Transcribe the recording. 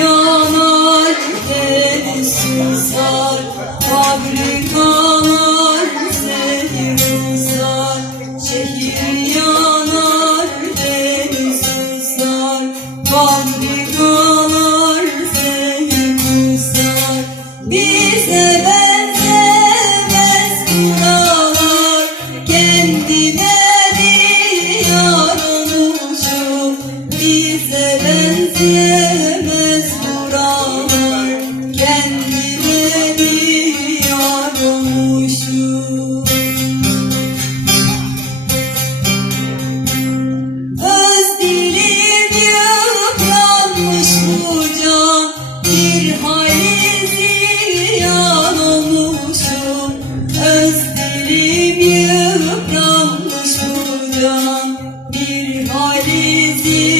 yanar, deniz susar, fabrikalar zehir susar. Şehir yanar, deniz susar, fabrikalar zehir susar. Bize benzemez buralar, kendine bir yar olmuşum. Bize benzer горі зі.